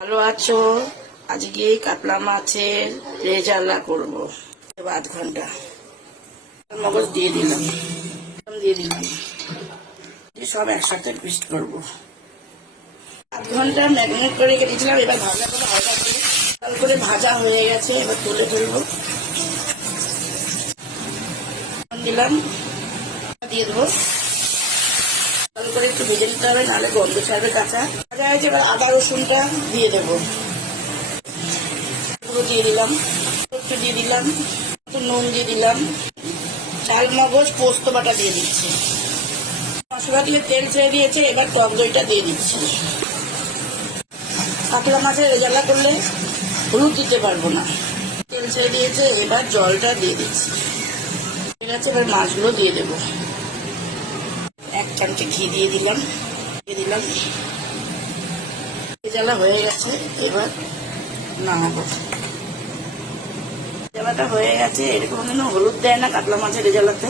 ভালো আছো? আজকে কাতলা মাছের রেজালা করব। আধ ঘণ্টা। মগজ দিয়ে দিলাম। দিয়ে দিলাম। দিয়ে সব একসাথে পিস্ট করব। আধ ঘণ্টা ম্যারিনেট করে দিয়েছিলাম এবার ভাজা করে হালকা করে লাল করে ভাজা হয়ে গেছে, এবার তুলে ফেলব দিলাম। দিয়ে দেবো। ভালো করে একটু ভেজে নিতে হবে, নাহলে গন্ধ ছাড়বে কাঁচা। ভাজা হয়েছে, এবার আদা রসুনটা দিয়ে দেবো। পুরো দিয়ে দিলাম একটু দিয়ে দিলাম নুন দিয়ে দিলাম, চাল, মগজ, পোস্ত বাটা দিয়ে দিচ্ছি। মশলা দিয়ে তেল ছেড়ে দিয়েছে, এবার টক দইটা দিয়ে দিচ্ছি। কাতলা মাছের রেজালা করলে হলুদ দিতে পারব না। তেল ছেড়ে দিয়েছে, এবার জলটা দিয়ে দিচ্ছি। ঠিক আছে এবার মাছগুলো দিয়ে দেবো। চামচে ঘি দিয়ে দিলাম দিয়ে দিলাম। জ্বালা হয়ে গেছে, এবার নামাবো। জ্বালাটা হয়ে গেছে, এরকম কোনো হলুদ দেয় না, কাতলা মাছের রেজালাতে